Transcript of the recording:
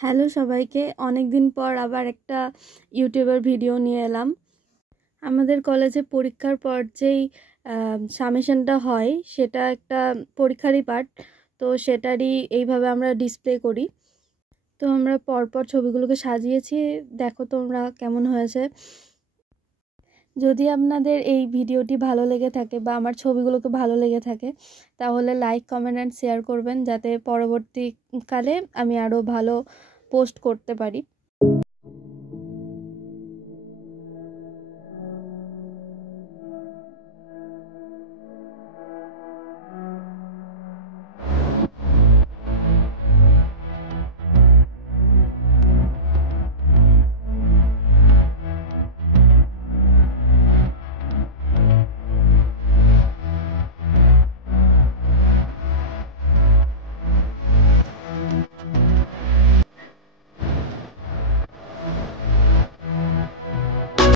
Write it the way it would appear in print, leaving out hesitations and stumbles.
Hello সবাইকে, অনেক দিন পর আবার একটা ইউটিউবের ভিডিও নিয়ে এলাম। আমাদের কলেজে পরীক্ষার পর যেই সামেশনটা হয় সেটা একটা পরীক্ষারই পার্ট, তো সেটারই এইভাবে আমরা ডিসপ্লে করি। তো আমরা পরপর ছবিগুলোকে সাজিয়েছি, দেখো তোমরা কেমন হয়েছে। যদি আপনাদের এই ভিডিওটি ভালো লেগে থাকে বা আমার ছবিগুলোকে ভালো লেগে থাকে তাহলে লাইক, কমেন্ট অ্যান্ড শেয়ার করবেন, যাতে পরবর্তীকালে আমি আরও ভালো পোস্ট করতে পারি।